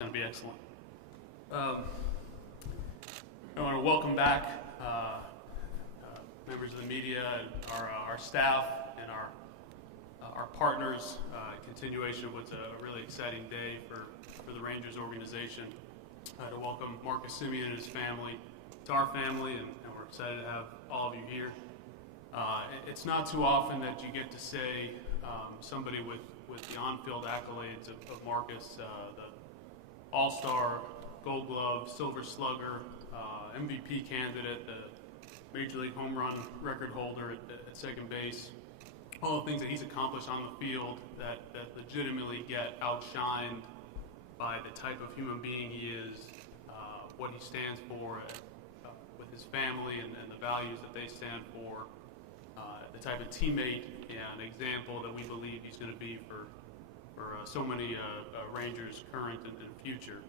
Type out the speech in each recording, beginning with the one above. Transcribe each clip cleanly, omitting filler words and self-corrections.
Going to be excellent. I want to welcome back members of the media, and our staff, and our partners. Continuation of what's a really exciting day for the Rangers organization. To welcome Marcus Semien and his family to our family, and we're excited to have all of you here. It's not too often that you get to say somebody with the on-field accolades of Marcus, the All-Star, Gold Glove, Silver Slugger, MVP candidate, the Major League home run record holder at second base, all the things that he's accomplished on the field that legitimately get outshined by the type of human being he is, what he stands for with his family and the values that they stand for, the type of teammate and example that we believe he's going to be for so many Rangers, current and future.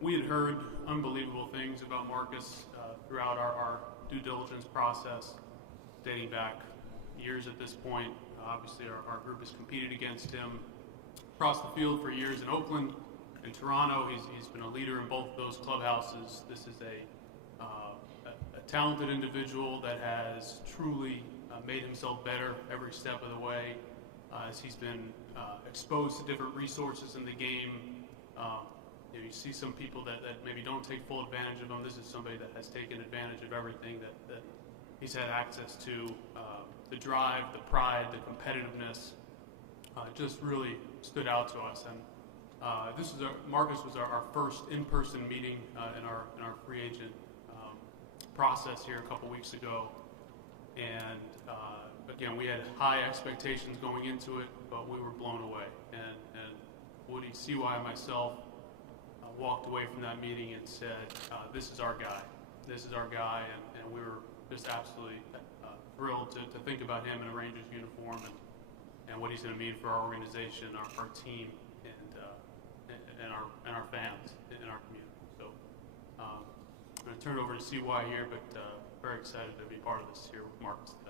We had heard unbelievable things about Marcus throughout our due diligence process, dating back years at this point. Obviously, our group has competed against him across the field for years in Oakland. In Toronto, he's been a leader in both of those clubhouses. This is a talented individual that has truly made himself better every step of the way as he's been exposed to different resources in the game. You see some people that maybe don't take full advantage of him. This is somebody that has taken advantage of everything that he's had access to. The drive, the pride, the competitiveness just really stood out to us. And Marcus was our first in-person meeting in our free agent process here a couple weeks ago. And again, we had high expectations going into it, but we were blown away. And Woody, CY, and myself walked away from that meeting and said, this is our guy. This is our guy, and we were just absolutely thrilled to think about him in a Rangers uniform and what he's going to mean for our organization, our team, and our fans in our community. So I'm going to turn it over to CY here, but very excited to be part of this here with Marcus today.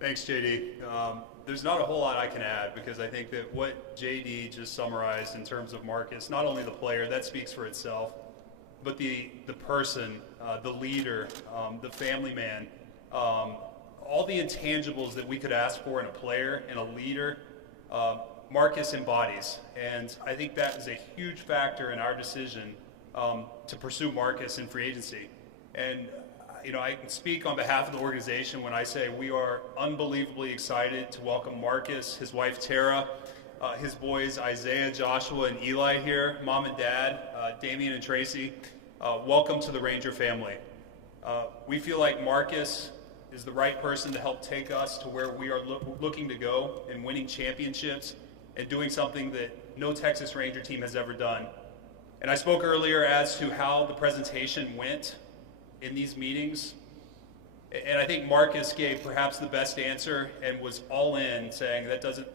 Thanks, JD. There's not a whole lot I can add because I think that what JD just summarized in terms of Marcus, not only the player, that speaks for itself, but the person, the leader, the family man, all the intangibles that we could ask for in a player and a leader, Marcus embodies. And I think that is a huge factor in our decision to pursue Marcus in free agency. And I can speak on behalf of the organization when I say we are unbelievably excited to welcome Marcus, his wife Tara, his boys Isaiah, Joshua, and Eli here, mom and dad, Damian and Tracy. Welcome to the Ranger family. We feel like Marcus is the right person to help take us to where we are looking to go in winning championships and doing something that no Texas Ranger team has ever done. And I spoke earlier as to how the presentation went in these meetings, and I think Marcus gave perhaps the best answer and was all in, saying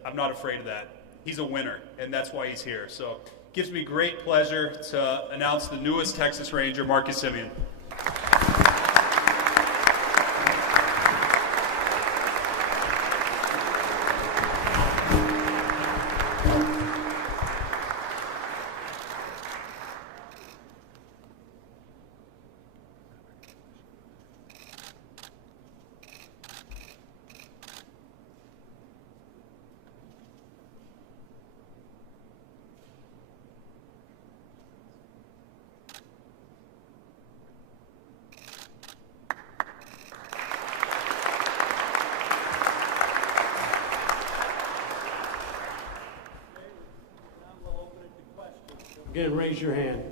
I'm not afraid of that. He's a winner, and that's why he's here. So it gives me great pleasure to announce the newest Texas Ranger, Marcus Semien. Again, raise your hand.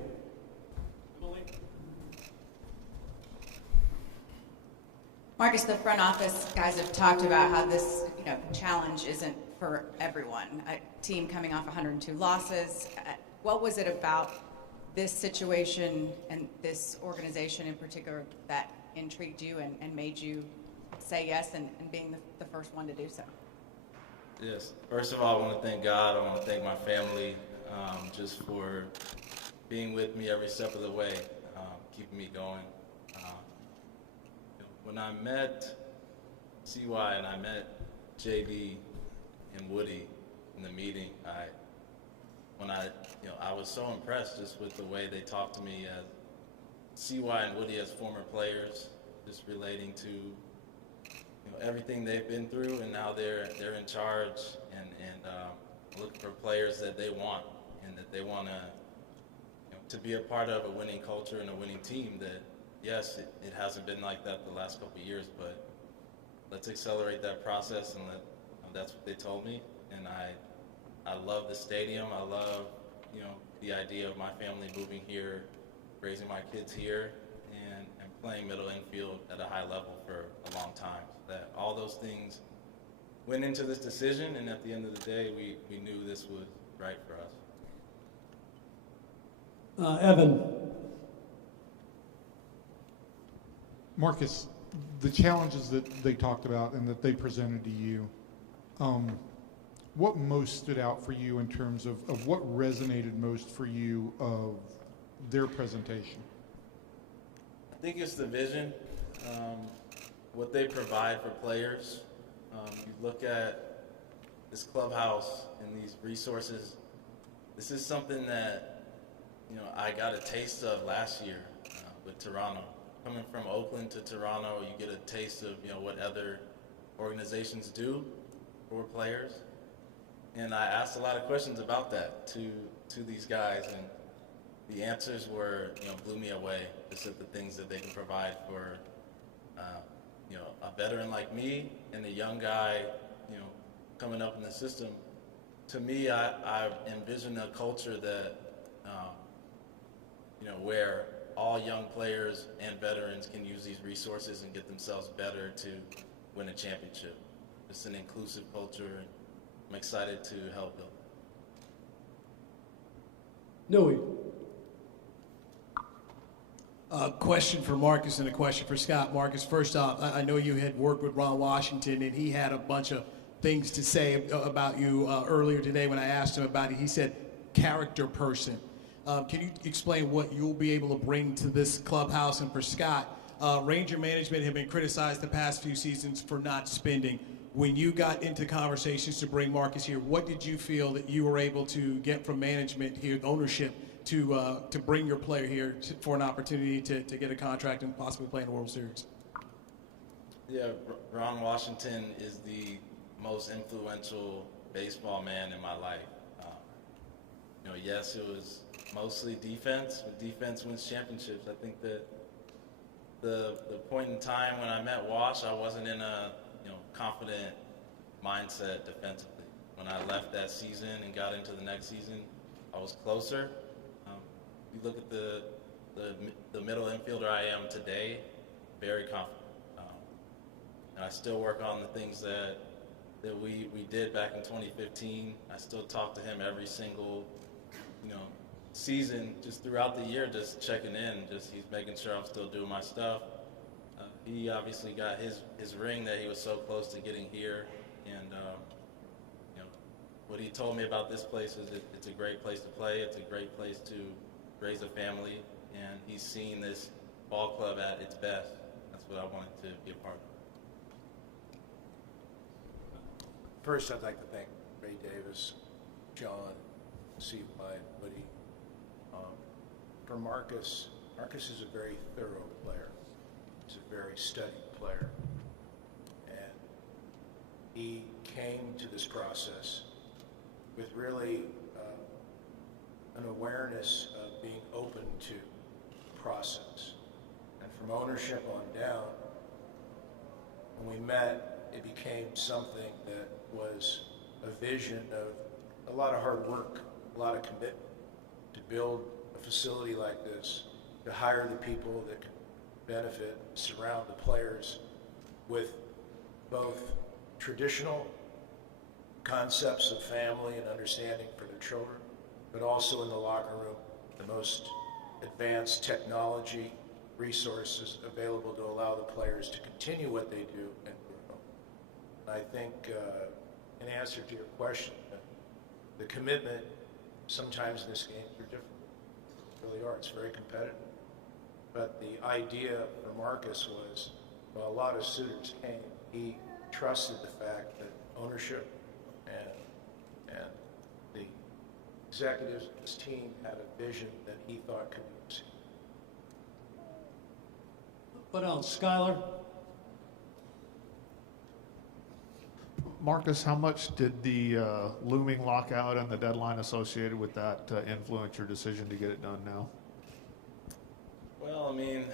Marcus, the front office guys have talked about how this challenge isn't for everyone. A team coming off 102 losses. What was it about this situation and this organization in particular that intrigued you and made you say yes and being the first one to do so? Yes. First of all, I want to thank God. I want to thank my family just for being with me every step of the way, keeping me going. When I met CY and I met JD and Woody in the meeting, when I was so impressed just with the way they talked to me as CY and Woody as former players, just relating to everything they've been through, and now they're in charge and looking for players that they want and that they want to be a part of a winning culture and a winning team. That yes, it hasn't been like that the last couple of years, but let's accelerate that process, and that's what they told me. And I love the stadium. I love the idea of my family moving here, raising my kids here, and playing middle infield at a high level for a long time. That all those things went into this decision, and at the end of the day, we knew this was right for us. Evan. Marcus, the challenges that they talked about and that they presented to you, what most stood out for you in terms of what resonated most for you of their presentation? I think it's the vision, what they provide for players. You look at this clubhouse and these resources. This is something that I got a taste of last year with Toronto. Coming from Oakland to Toronto, you get a taste of what other organizations do for players. And I asked a lot of questions about that to these guys, and the answers were blew me away. Just at the things that they can provide for a veteran like me and a young guy coming up in the system. To me, I envision a culture that where all young players and veterans can use these resources and get themselves better to win a championship. It's an inclusive culture, and I'm excited to help build it. Nui. A question for Marcus and a question for Scott. Marcus, first off, I know you had worked with Ron Washington, and he had a bunch of things to say about you earlier today when I asked him about it. He said, character person. Can you explain what you'll be able to bring to this clubhouse? And for Scott, Ranger management have been criticized the past few seasons for not spending. When you got into conversations to bring Marcus here, what did you feel that you were able to get from management here, ownership, to bring your player here for an opportunity to get a contract and possibly play in the World Series? Yeah, Ron Washington is the most influential baseball man in my life. Yes, it was mostly defense, but defense wins championships. I think that the point in time when I met Wash, I wasn't in a confident mindset defensively. When I left that season and got into the next season, I was closer. You look at the middle infielder I am today, very confident. And I still work on the things that we did back in 2015. I still talk to him every single season, just throughout the year, just checking in. He's making sure I'm still doing my stuff. He obviously got his ring that he was so close to getting here, and what he told me about this place is it's a great place to play. It's a great place to raise a family, and he's seen this ball club at its best. That's what I wanted to be a part of. First, I'd like to thank Ray Davis, John, CY, Woody. For Marcus is a very thorough player. He's a very studied player. And he came to this process with really an awareness of being open to the process. And from ownership on down, when we met, it became something that was a vision of a lot of hard work, a lot of commitment to build a facility like this, to hire the people that can benefit, surround the players with both traditional concepts of family and understanding for their children, but also in the locker room, the most advanced technology resources available to allow the players to continue what they do and grow. I think, in answer to your question, the commitment sometimes in this game are different. They really are. It's very competitive. But the idea for Marcus was, well, a lot of suitors came. He trusted the fact that ownership and the executives of this team had a vision that he thought could be achieved. What else? Skylar? Marcus, how much did the looming lockout and the deadline associated with that influence your decision to get it done now? Well, I mean,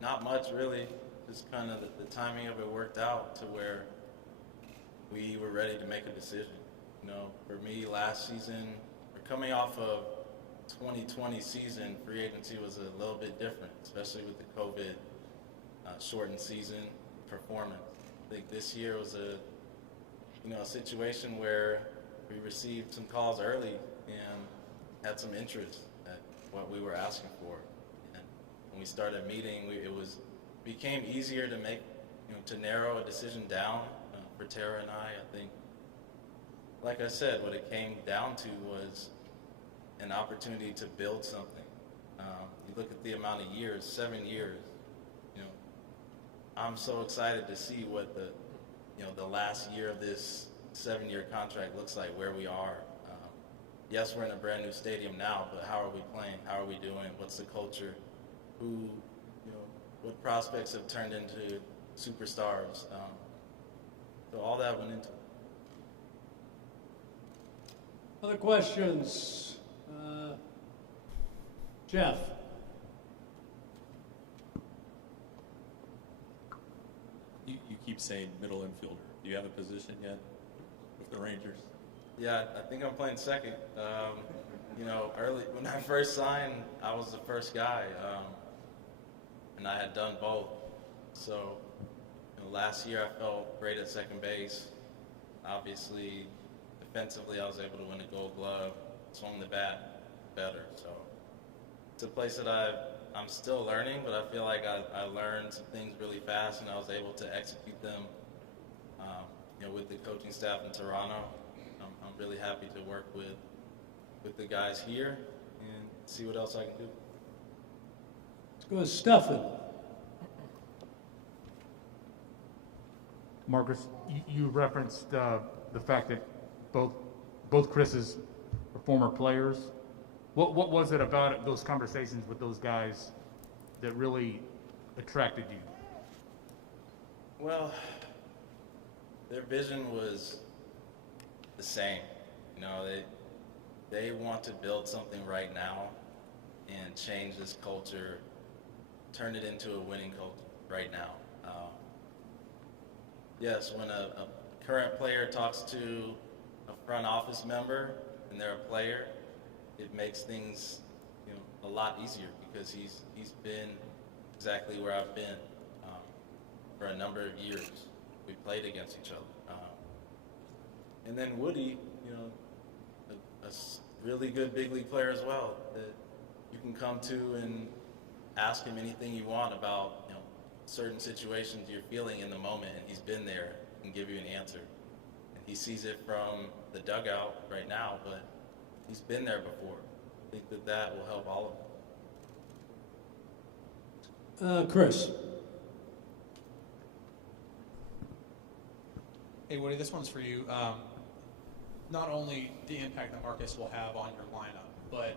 not much really. Just kind of the timing of it worked out to where we were ready to make a decision. You know, for me, last season, or coming off of 2020 season, free agency was a little bit different, especially with the COVID shortened season performance. I think this year was a situation where we received some calls early and had some interest at what we were asking for. And when we started meeting, it became easier to make, to narrow a decision down for Tara and I. I think, like I said, what it came down to was an opportunity to build something. You look at the amount of years, 7 years. I'm so excited to see what the last year of this 7-year contract looks like, where we are. Yes, we're in a brand new stadium now, but how are we playing? How are we doing? What's the culture? What prospects have turned into superstars? So all that went into it. Other questions? Jeff? You keep saying middle infielder. Do you have a position yet with the Rangers? Yeah, I think I'm playing second. Early when I first signed, I was the first guy, and I had done both. So, last year I felt great at second base. Obviously, defensively, I was able to win a Gold Glove, swung the bat better. So, it's a place that I'm still learning, but I feel like I learned some things really fast, and I was able to execute them. With the coaching staff in Toronto, I'm really happy to work with the guys here and see what else I can do. Let's go with Stefan. Marcus, you referenced the fact that both Chris's are former players. What was it about those conversations with those guys that really attracted you? Well, their vision was the same. They want to build something right now and change this culture, turn it into a winning culture right now. Yes, when a current player talks to a front office member and they're a player, it makes things a lot easier because he's been exactly where I've been for a number of years. We played against each other. And then Woody, a really good big league player as well, that you can come to and ask him anything you want about certain situations you're feeling in the moment, and he's been there and give you an answer. And he sees it from the dugout right now, but he's been there before. I think that will help all of them. Chris? Hey, Woody, this one's for you. Not only the impact that Marcus will have on your lineup, but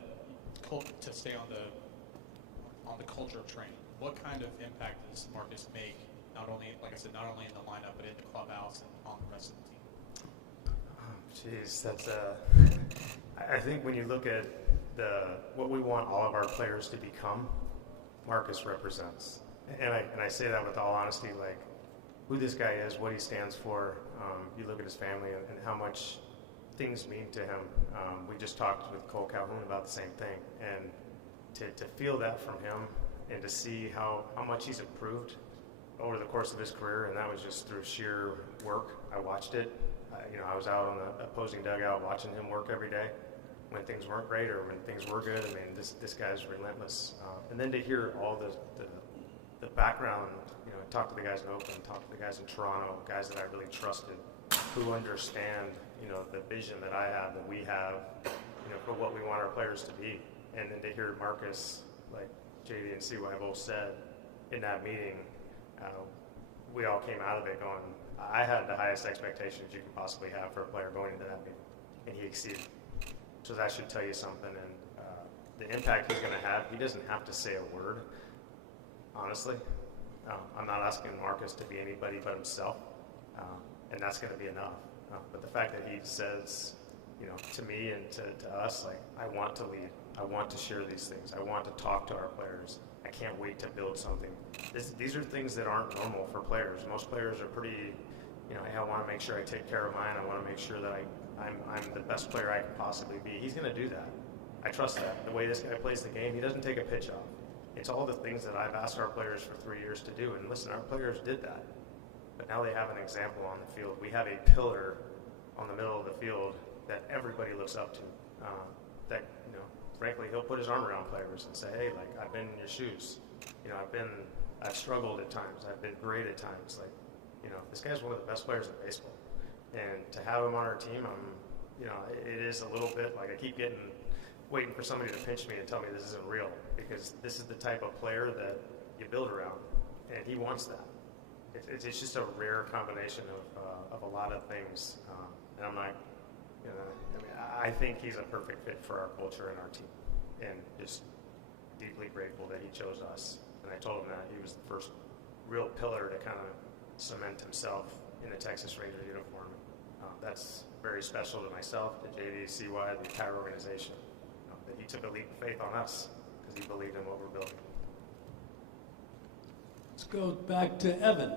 to stay on the culture train. What kind of impact does Marcus make? Not only, like I said, not only in the lineup, but in the clubhouse and on the rest of the team. Jeez, that's I think when you look at what we want all of our players to become, Marcus represents, and I say that with all honesty, like who this guy is, what he stands for. You look at his family and how much things mean to him. We just talked with Cole Calhoun about the same thing, and to feel that from him and to see how much he's improved over the course of his career, and that was just through sheer work. I watched it. I was out on the opposing dugout watching him work every day when things weren't great or when things were good. I mean, this guy's relentless. And then to hear all the background, talk to the guys in Oakland, talk to the guys in Toronto, guys that I really trusted, who understand, the vision that I have, that we have, for what we want our players to be. And then to hear Marcus, like JD and CY both said in that meeting, we all came out of it going, I had the highest expectations you could possibly have for a player going into that meeting, and he exceeded. So that should tell you something. And the impact he's going to have, he doesn't have to say a word, honestly. I'm not asking Marcus to be anybody but himself, and that's going to be enough. But the fact that he says, to me and to us, like, I want to lead. I want to share these things. I want to talk to our players. I can't wait to build something. These are things that aren't normal for players. Most players are pretty, hey, I want to make sure I take care of mine. I want to make sure that I'm the best player I can possibly be. He's going to do that. I trust that. The way this guy plays the game, he doesn't take a pitch off. It's all the things that I've asked our players for 3 years to do. And listen, our players did that. But now they have an example on the field. We have a pillar on the middle of the field that everybody looks up to. That, frankly, he'll put his arm around players and say, hey, like, I've been in your shoes. I've struggled at times. I've been great at times. Like, this guy's one of the best players in baseball. And to have him on our team, it is a little bit like I keep waiting for somebody to pinch me and tell me this isn't real, because this is the type of player that you build around, and he wants that. It's just a rare combination of a lot of things, and I'm not, I think he's a perfect fit for our culture and our team, and just deeply grateful that he chose us. And I told him that he was the first real pillar to kind of cement himself in the Texas Ranger uniform. That's very special to myself, to JD, CY, the entire organization. That he took a leap of faith on us because he believed in what we're building. Let's go back to Evan.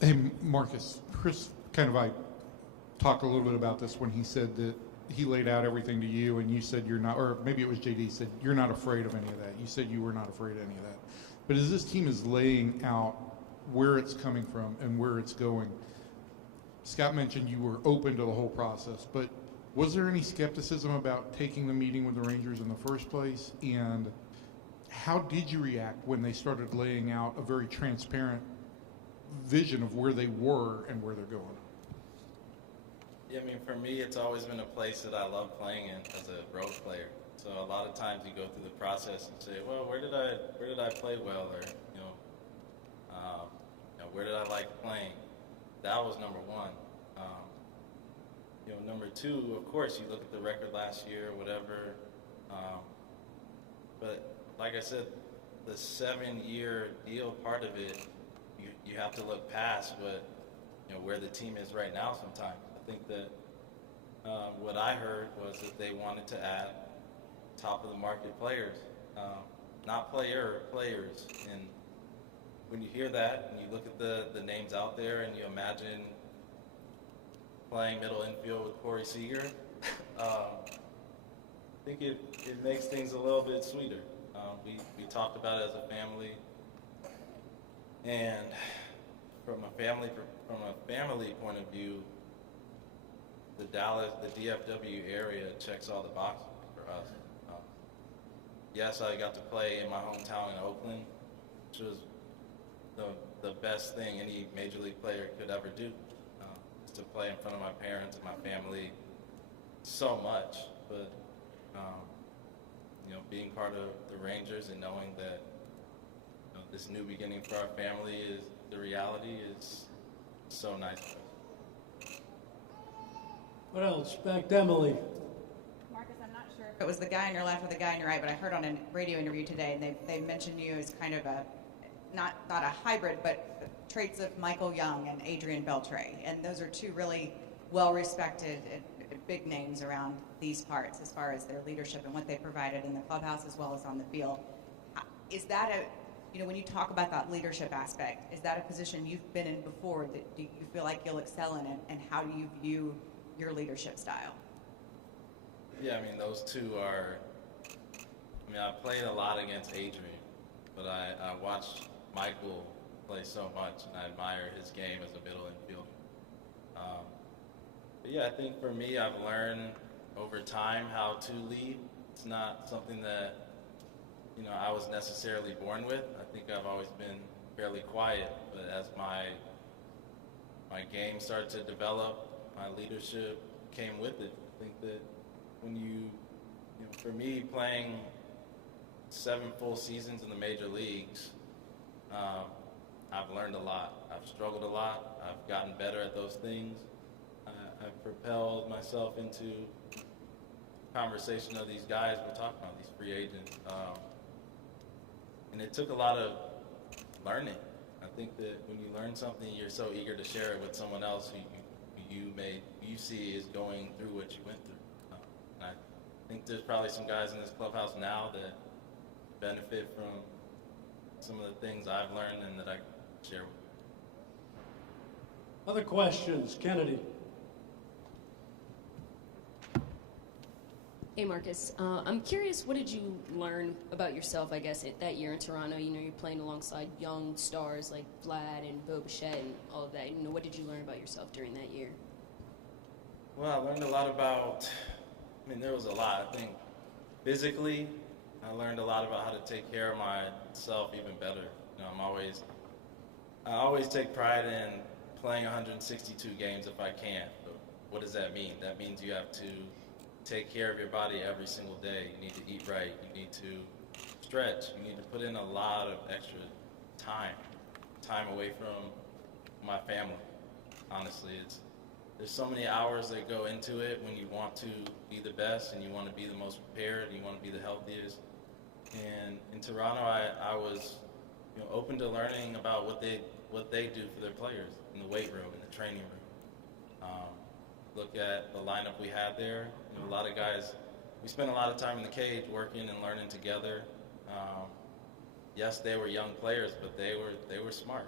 Hey, Marcus, Chris I talked a little bit about this when he said that he laid out everything to you and you said you're not, or maybe it was JD said you're not afraid of any of that. You said you were not afraid of any of that. But as this team is laying out where it's coming from and where it's going, Scott mentioned you were open to the whole process, but was there any skepticism about taking the meeting with the Rangers in the first place? And how did you react when they started laying out a very transparent vision of where they were and where they're going? Yeah, for me, it's always been a place that I love playing in as a road player. So a lot of times you go through the process and say, well, where did I play well, or where did I like playing? That was number one. Number two, of course, you look at the record last year, whatever. But like I said, the 7-year deal part of it, you have to look past where the team is right now sometimes. I think that what I heard was that they wanted to add top of the market players, not players. And when you hear that and you look at the names out there and you imagine playing middle infield with Corey Seager, I think it makes things a little bit sweeter. We talked about it as a family, and from a family point of view, the DFW area checks all the boxes for us. Yes, I got to play in my hometown in Oakland, which was the best thing any major league player could ever do. To play in front of my parents and my family so much, but being part of the Rangers and knowing that this new beginning for our family is the reality is so nice. What else? Back to Emily. Marcus, I'm not sure if it was the guy on your left or the guy on your right, but I heard on a radio interview today, and they mentioned you as kind of not a hybrid, but traits of Michael Young and Adrian Beltre. And those are two really well-respected big names around these parts as far as their leadership and what they provided in the clubhouse as well as on the field. Is that when you talk about that leadership aspect, is that a position you've been in before that do you feel like you'll excel in it, and how do you view your leadership style? Yeah, those two are, I played a lot against Adrian, but I watched Michael play so much, and I admire his game as a middle infielder. But yeah, I think for me, I've learned over time how to lead. It's not something that I was necessarily born with. I think I've always been fairly quiet, but as my game started to develop, my leadership came with it. I think that when for me, playing 7 full seasons in the major leagues, I've learned a lot. I've struggled a lot. I've gotten better at those things. I've propelled myself into conversation of these guys we're talking about, these free agents. And it took a lot of learning. I think that when you learn something, you're so eager to share it with someone else who you see is going through what you went through. And I think there's probably some guys in this clubhouse now that benefit from some of the things I've learned and that I share with them. Other questions? Kennedy. Hey Marcus, I'm curious, what did you learn about yourself, I guess, that year in Toronto? You know, you're playing alongside young stars like Vlad and Bo Bichette and all of that. You know, what did you learn about yourself during that year? Well, I learned a lot about, there was a lot. I think physically, I learned a lot about how to take care of myself even better. You know, I always take pride in playing 162 games if I can. But what does that mean? That means you have to take care of your body every single day. You need to eat right. You need to stretch. You need to put in a lot of extra time away from my family. Honestly, there's so many hours that go into it when you want to be the best and you want to be the most prepared and you want to be the healthiest. And in Toronto, I was open to learning about what they do for their players in the weight room, in the training room. Look at the lineup we had there. A lot of guys, we spent a lot of time in the cage working and learning together. Yes, they were young players, but they were smart.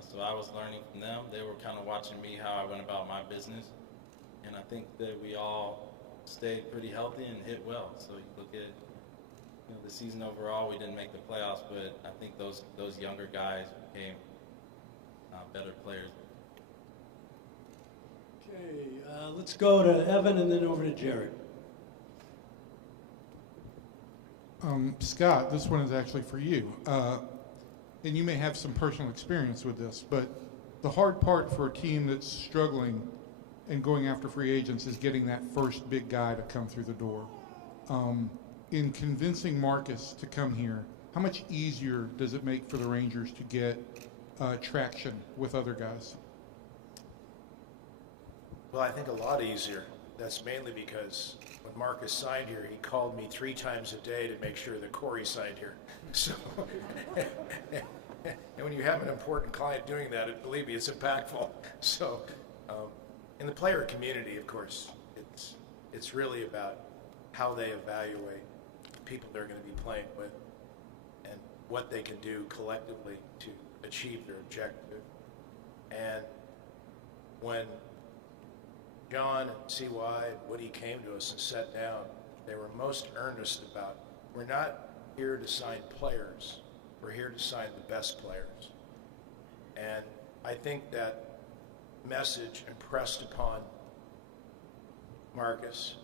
So I was learning from them. They were kind of watching me how I went about my business. And I think that we all stayed pretty healthy and hit well. So you look at the season overall, we didn't make the playoffs, but I think those younger guys became better players. Okay, let's go to Evan and then over to Jared. Scott, this one is actually for you. And you may have some personal experience with this, but the hard part for a team that's struggling and going after free agents is getting that first big guy to come through the door. In convincing Marcus to come here, how much easier does it make for the Rangers to get traction with other guys? Well, I think a lot easier. That's mainly because when Marcus signed here, he called me 3 times a day to make sure that Corey signed here. So, and when you have an important client doing that, believe me, it's impactful. So, in the player community, of course, it's really about how they evaluate the people they're going to be playing with and what they can do collectively to achieve their objective. And when John and CY and Woody came to us and sat down, they were most earnest about, we're not here to sign players, we're here to sign the best players. And I think that message impressed upon Marcus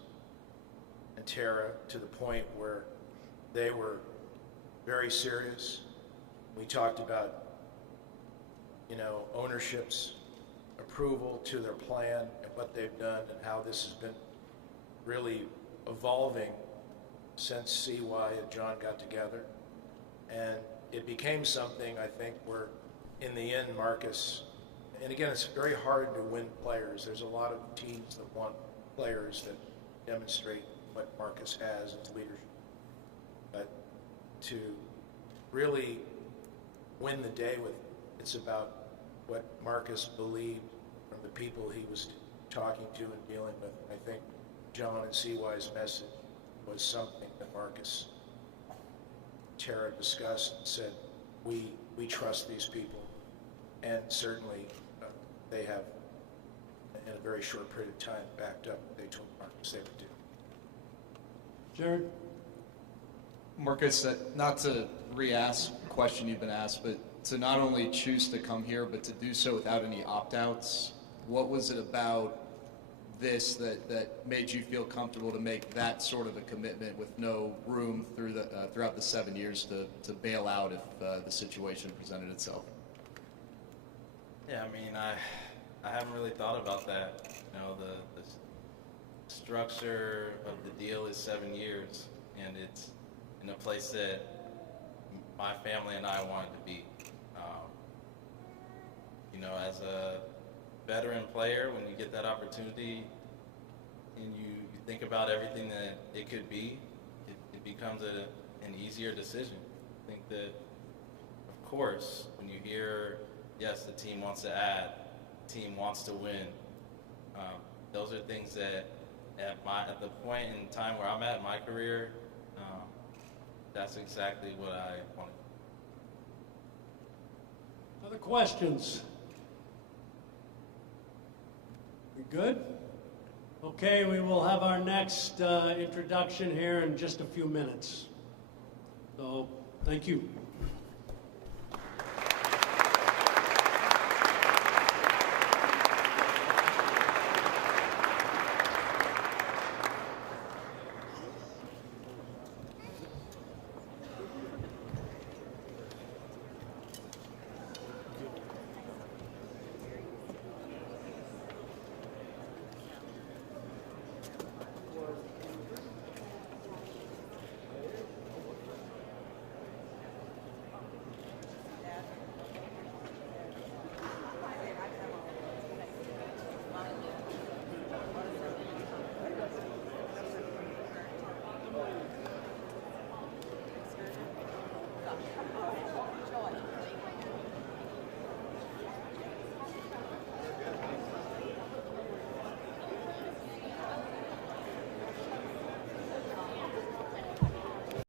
and Tara to the point where they were very serious. We talked about, ownership's approval to their plan and what they've done and how this has been really evolving since CY and John got together. And it became something, I think, where in the end, Marcus, and again, it's very hard to win players. There's a lot of teams that want players that demonstrate what Marcus has as leadership. But to really win the day with, it's about what Marcus believed from the people he was talking to and dealing with. I think John and CY's message was something that Marcus, Tara discussed and said, we trust these people. And certainly they have, in a very short period of time, backed up what they told Marcus they would do. Jared? Marcus, not to re-ask a question you've been asked, but to not only choose to come here, but to do so without any opt-outs, what was it about this that made you feel comfortable to make that sort of a commitment with no room throughout the 7 years to bail out if the situation presented itself? Yeah, I haven't really thought about that. The structure of the deal is 7 years, and it's in a place that my family and I wanted to be. veteran player, when you get that opportunity and you think about everything that it could be, it becomes an easier decision. I think that, of course, when you hear, yes, the team wants to add, the team wants to win, those are things that at the point in time where I'm at in my career, that's exactly what I want. Other questions? We good? Okay, we will have our next introduction here in just a few minutes. So, thank you.